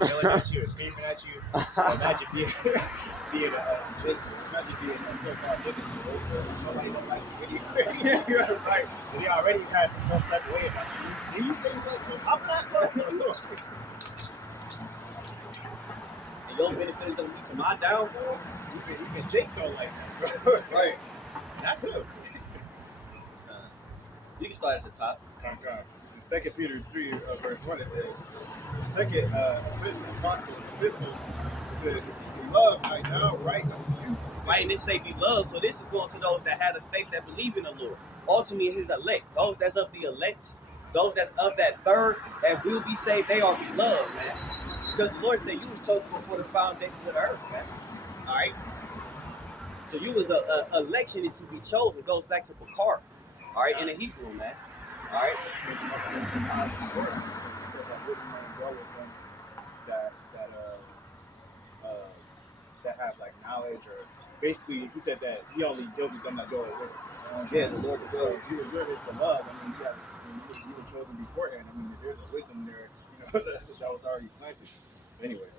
yelling at you or screaming at you. So imagine being being imagine being a so-called nigga. Nobody don't like you anyway. Right? But he already has some type of way about you. Did you say what on top of that, bro? And your benefit is gonna be to my downfall. Even Jake don't like that, bro. Right. That's him. You can start at the top. This is 2 Peter 3 verse 1. It says, the second apostle epistle, it says, beloved, I now write unto you. Right, and it say beloved, so this is going to those that have the faith that believe in the Lord. Ultimately, his elect, those that's of the elect, those that's of that third that will be saved, they are beloved, man. Because the Lord said you was chosen before the foundations of the earth, man. All right. So you was election is to be chosen. Goes back to Bakar. All right, in the Hebrew, man. All right. That have like knowledge, or basically he said that he only deals with them that go with wisdom. Yeah, the Lord. So if you're his beloved, I mean, you were chosen beforehand. I mean, there's a wisdom there, that was already planted. But anyway,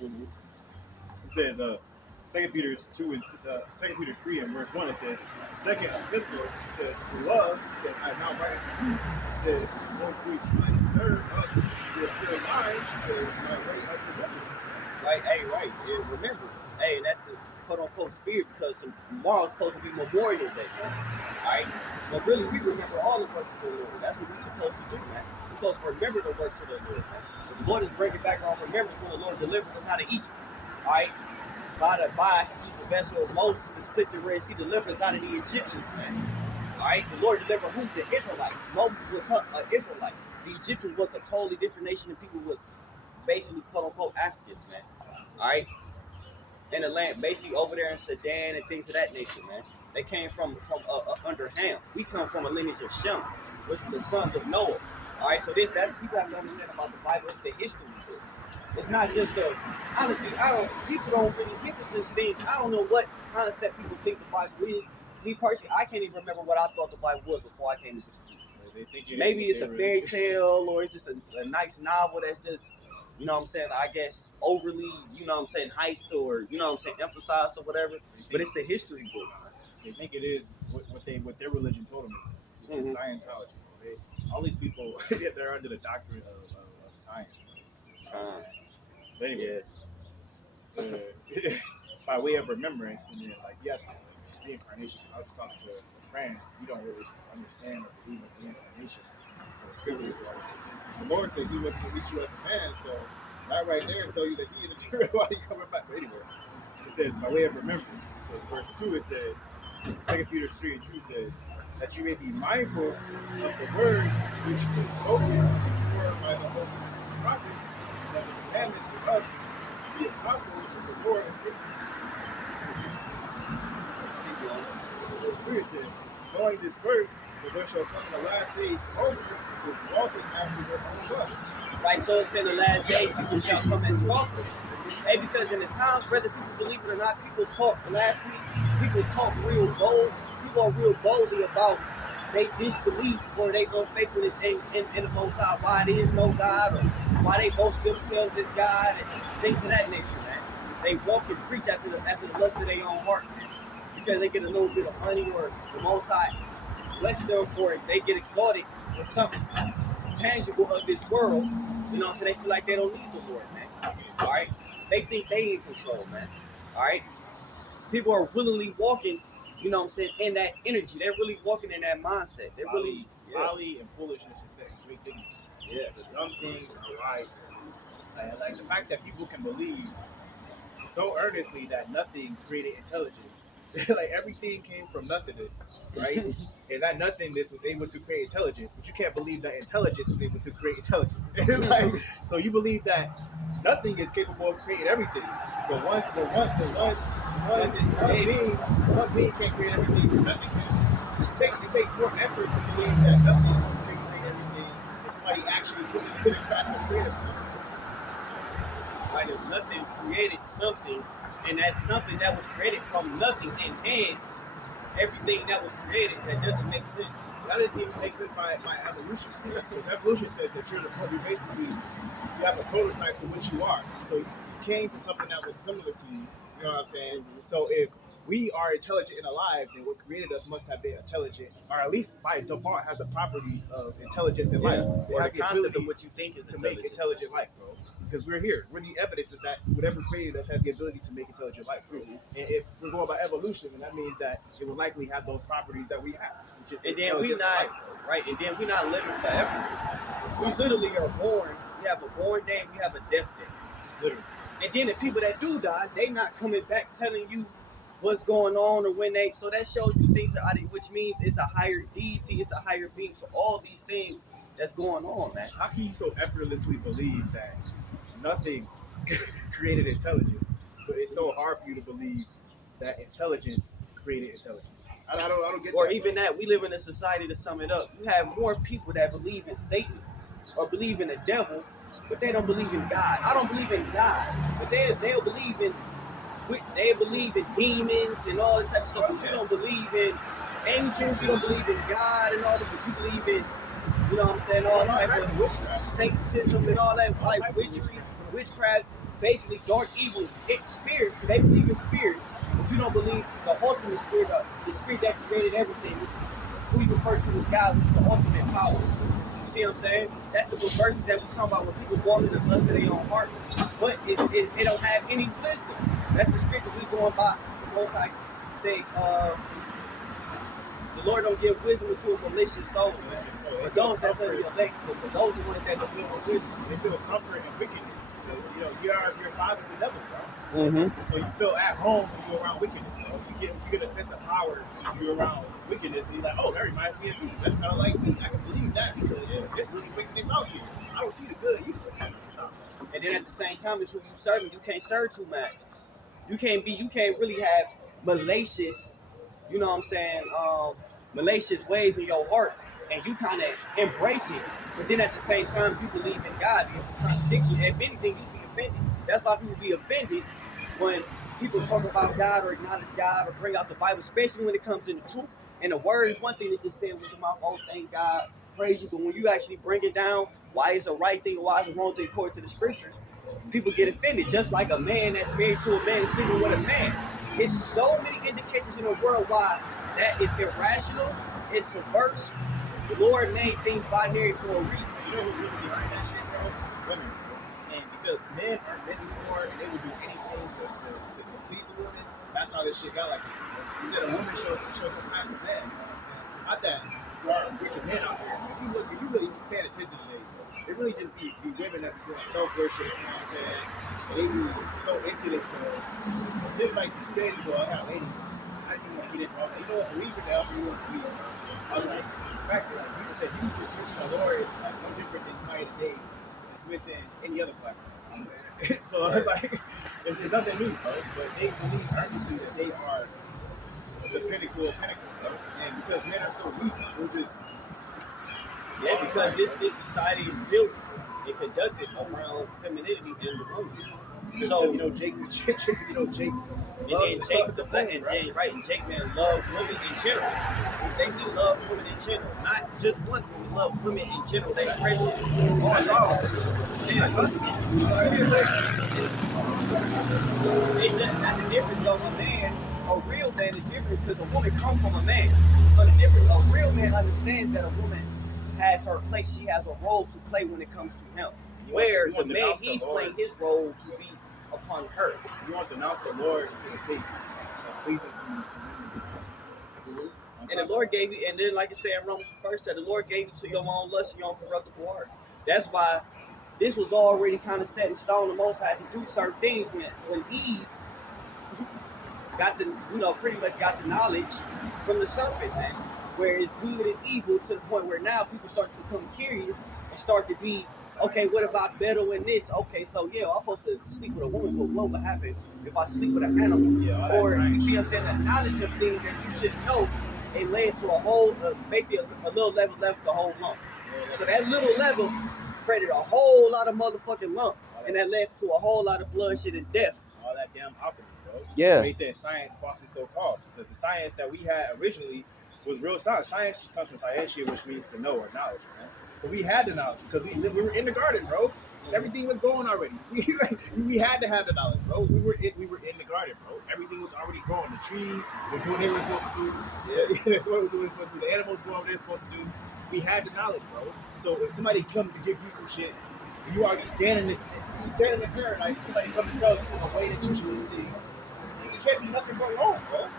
it says 2 Peter 3 and verse 1. It says the second epistle. It says beloved. It says I now write unto you. It says on which I stir up your pure minds. It says by way of remembrance. Right, hey, right. Yeah, remember. Hey, and that's the quote-unquote spirit, because tomorrow's supposed to be Memorial Day, man. All right? But really, we remember all the works of the Lord. That's what we're supposed to do, man. We're supposed to remember the works of the Lord, man. The Lord is bringing back our remembrance when the Lord delivered us out of Egypt. All right? By the vessel of Moses to split the Red Sea, delivered us out of the Egyptians, man. All right? The Lord delivered who? The Israelites. Moses was an Israelite. The Egyptians was a totally different nation, and people was basically quote-unquote Africans, man. All right? In the land, basically over there in Sudan and things of that nature, man. They came from under Ham. We come from a lineage of Shem, which were the sons of Noah. All right? So that's people have to understand about the Bible. It's the history book. It's not just honestly, people just think, I don't know what concept people think the Bible is. Me personally, I can't even remember what I thought the Bible was before I came into the truth. Maybe it's a fairy tale, or it's just a nice novel that's just, you know what I'm saying, I guess overly, you know what I'm saying, hyped, or, you know what I'm saying, emphasized or whatever. But it's a history book. They think it is what their religion told them it is, which is Scientology. All these people, they're under the doctrine of science. But anyway, by way of remembrance, and then like you have to reincarnation. I was just talking to a friend. We don't really understand or believe in reincarnation or the scriptures. The Lord said He wasn't going to meet you as a man, so that right there tell you that He in the truth while He coming back. But anyway, it says by way of remembrance. So verse 2 it says, 2 Peter 3 and 2 says that you may be mindful of the words which were spoken before by the holy prophets, and of the commandments with us, the apostles of the Lord and Savior. Verse 3 it says, knowing this first, that there shall come in the last days scoffers, which is walking after their own lust. Right, so it's in the last days, people shall come and scoffers. Hey, because in the times, whether people believe it or not, people talk last week, people talk real bold. People are real boldly about they disbelief or they unfaithfulness in the Most High, why there is no God, or why they boast themselves as God, and things of that nature, man. They walk and preach after the lust of their own heart, man. Because they get a little bit of money, or the Most High bless them, or they get exalted with something tangible of this world, you know what I'm saying? They feel like they don't need the Lord, man. All right? They think they in control, man. All right? People are willingly walking, you know what I'm saying, in that energy. They're really walking in that mindset. They're really folly and foolishness is setting great things. Yeah. The dumb things are wise. Like the fact that people can believe so earnestly that nothing created intelligence. Like everything came from nothingness, right? And that nothingness was able to create intelligence, but you can't believe that intelligence is able to create intelligence. It's like, so you believe that nothing is capable of creating everything, but one being can't create everything, but nothing can. It takes more effort to believe that nothing can create everything than somebody actually put it in the trying to create everything. Right, if nothing created something, and that something that was created from nothing enhanced everything that was created, that doesn't make sense. That doesn't even make sense by evolution. Because evolution says that you're basically you have a prototype to what you are. So you came from something that was similar to you. You know what I'm saying? So if we are intelligent and alive, then what created us must have been intelligent, or at least by default has the properties of intelligence in life. It Or has the the concept ability of what you think is to make intelligent life, bro. Because we're here. We're the evidence of that. Whatever created us has the ability to make intelligent life, bro. Mhm. And if we're going by evolution, then that means that it will likely have those properties that we have, which is And then we intelligence and not life, bro. right, and then we not living forever. We literally are born. We have a born day and we have a death day. Literally. And then the people that do die, they not coming back telling you what's going on or when they. So that shows you things that which means it's a higher deity, it's a higher being. So all these things that's going on, man. How can you so effortlessly believe that nothing created intelligence, but it's so hard for you to believe that intelligence created intelligence? I don't get Or that. even that, we live in a society, to sum it up, you have more people that believe in Satan or believe in the devil, but they don't believe in God. I don't believe in God, but they'll believe in, they believe in demons and all that type of stuff, but you don't believe in angels, you don't believe in God and all that, but you believe in, you know what I'm saying, all type of Satanism and all that, like witchcraft, basically dark evil spirits, because they believe in spirits, but you don't believe the ultimate spirit, the spirit that created everything, which is who you refer to as God, which is the ultimate power. You see what I'm saying? That's the verses that we talking about when people walk in the lust of their own heart, but it don't have any wisdom. That's the spirit that we going by. The Most High say, the Lord don't give wisdom to a malicious soul. But those that's of the elect, but those are ones that don't give wisdom. They feel comfort and wickedness. You know, you're father the devil, bro. Mm-hmm. So you feel at home when you're around wickedness, bro. You get a sense of power when you're around wickedness, and you're like, oh, that reminds me of me. That's kind of like me. I can believe that because there's really wickedness out here. I don't see the good. You see stop. And then at the same time, it's who you serving. You can't serve two masters. You can't really have malicious, you know what I'm saying, malicious ways in your heart, and you kind of embrace it. But then at the same time, you believe in God. It's a contradiction. If anything, you be offended. That's why people be offended when people talk about God or acknowledge God or bring out the Bible, especially when it comes to the truth. And the word is one thing to just say with your mouth, oh, thank God, praise you. But when you actually bring it down, why is a right thing or why is a wrong thing according to the scriptures, people get offended. Just like a man that's married to a man and sleeping with a man. It's so many indications in the world why that is irrational, it's perverse. The Lord made things binary for a reason. You know who really behind that shit, bro? Women, bro. And because men are men anymore and they will do anything to please a woman, that's how this shit got like that. He said a woman should compass a man, you know what I'm saying? Not that there are wicked men out there. If you really pay attention today, bro, it really just be women that be doing self-worship, you know what I'm saying? And they be so into themselves. Just like 2 days ago, I had a lady, I didn't even want to get into it. I was like, you know what, believe it now, you won't believe it. I'm like, the fact that like people say you dismissing the Lord is like no different than somebody today dismissing any other platform. You know what I'm saying? So it's like it's nothing new, bro. But they believe earnestly that they are the pinnacle of pinnacle, bro. And because men are so weak, we're just Because this society is built and conducted around femininity in the woman. so you know Jake, Jake. And then Jake the black, and then right, and Jake man love women in general. They do love women in general, not just one woman. Love women in general. They prejudice. That's all. It's just not the difference of a man. A real man is different because a woman comes from a man. So the difference, a real man understands that a woman has her place. She has a role to play when it comes to him. Where the man, he's playing his role to be upon her. You want to denounce the Lord for the sake of pleasing some women. And the Lord gave you, and then like I said in Romans the first, that the Lord gave you to your own lust and your own corruptible heart. That's why this was already kind of set in stone. The Most High to do certain things when Eve got the, pretty much got the knowledge from the serpent, man. Where it's good and evil to the point where now people start to become curious and start to be, okay, what if I battle in this? Okay, so yeah, I'm supposed to sleep with a woman, but what would happen if I sleep with an animal? Yeah, or you see what I'm saying? The knowledge of things that you should know, it led to a whole, basically a little level left the whole lump. So that little level created a whole lot of motherfucking lump, and that led to a whole lot of bloodshed and death. All that damn alchemy, bro. Yeah. So they said science falsely so called because the science that we had originally was real science. Science just comes from scientia, which means to know or knowledge, man. So we had the knowledge because we were in the garden, bro. Everything was going already. We had to have the knowledge, bro. We were in the garden, bro. Everything was already growing. The trees were doing what they were supposed to do. Yeah. That's what was doing supposed to do. The animals doing what they're supposed to do. We had the knowledge, bro. So if somebody come to give you some shit, you already standing in paradise. Somebody come to tell you a way that you should do things. It can't be nothing but wrong, bro.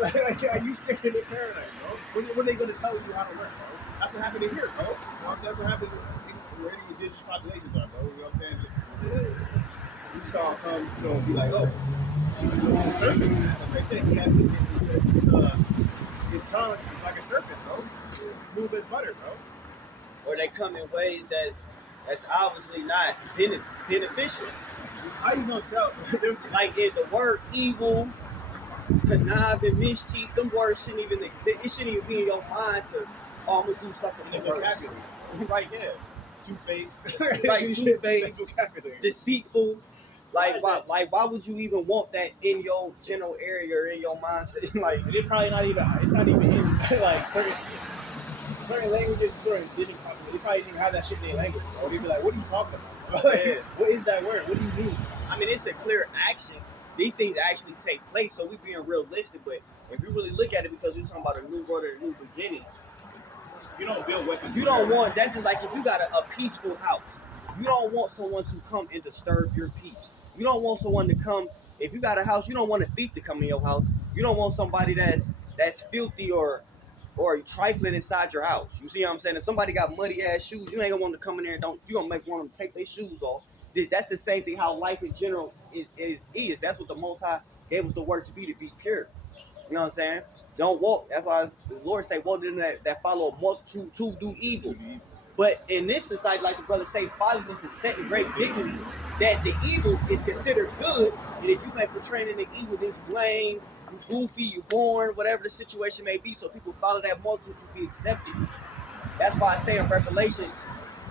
Like you standing in paradise, bro. When are they gonna tell you how to work, bro? That's what happened in here, bro. You know what I'm saying? That's what happened where any indigenous populations are, bro. You know what I'm saying? Esau come, be like, oh, he's a serpent. That's what I said. He has his tongue is like a serpent, bro. It's smooth as butter, bro. Or they come in ways that's obviously not beneficial. How you gonna tell? Like in the word evil, conniving, mischief, them words shouldn't even exist. It shouldn't even be in your mind to, I'm gonna do something in the vocabulary. Right there. Two-faced. Like two-faced, deceitful. Like why would you even want that in your general area or in your mindset? Like, and it's not even in like certain languages, certain indigenous populations. They probably didn't even have that shit in their language. Or they'd be like, what are you talking about? Like, what is that word? What do you mean? I mean, it's a clear action. These things actually take place, so we being realistic. But if you really look at it, because we're talking about a new world or a new beginning, you don't build weapons. You don't want. That's just like if you got a peaceful house. You don't want someone to come and disturb your peace. You don't want someone to come. If you got a house, you don't want a thief to come in your house. You don't want somebody that's filthy or trifling inside your house. You see what I'm saying? If somebody got muddy ass shoes, you ain't gonna want them to come in there and want them to take their shoes off. That's the same thing how life in general is. That's what the Most High gave us the word to be pure. You know what I'm saying? Don't walk. That's why the Lord say, "Walk in that follow a multitude to do evil." But in this society, like the brother say, godliness is set in great dignity. That the evil is considered good, and if you ain't portraying in the evil, then you lame, you goofy, you born, whatever the situation may be. So people follow that multitude to be accepted. That's why I say in Revelations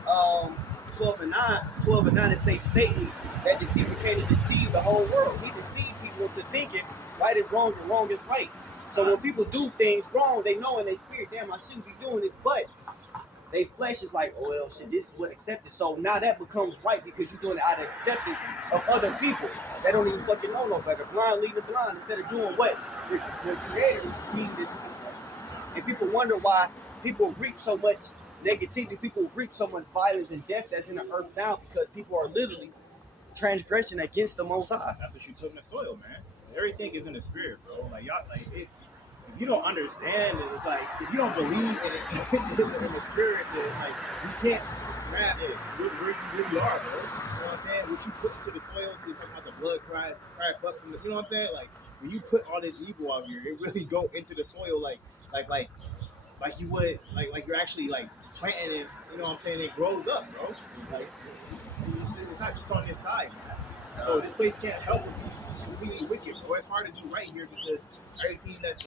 12 and 9, it says Satan, that deceiver, came to deceive the whole world. He deceived people into thinking right is wrong and wrong is right. So when people do things wrong, they know in their spirit, damn, I shouldn't be doing this, but their flesh is like, oh, well, shit, this is what accepted. So now that becomes right because you're doing it out of acceptance of other people that don't even fucking know no better. Blind leading the blind instead of doing what the creator is leading this people. And people wonder why people reap so much negativity, people reap so much violence and death that's in the earth now, because people are literally transgressing against the Most High. That's what you put in the soil, man. Everything is in the spirit, bro. Like y'all, like it. If you don't understand it, it's like if you don't believe in it in the spirit, then like you can't grasp where you really are, bro. You know what I'm saying? What you put into the soil, so you're talking about the blood cry up from the, you know what I'm saying? Like when you put all this evil out here, it really go into the soil like you would like you're actually like planting it. You know what I'm saying? It grows up, bro. Like it's not just on this side, man. So this place can't help but be completely wicked, bro. It's hard to do right here because everything that's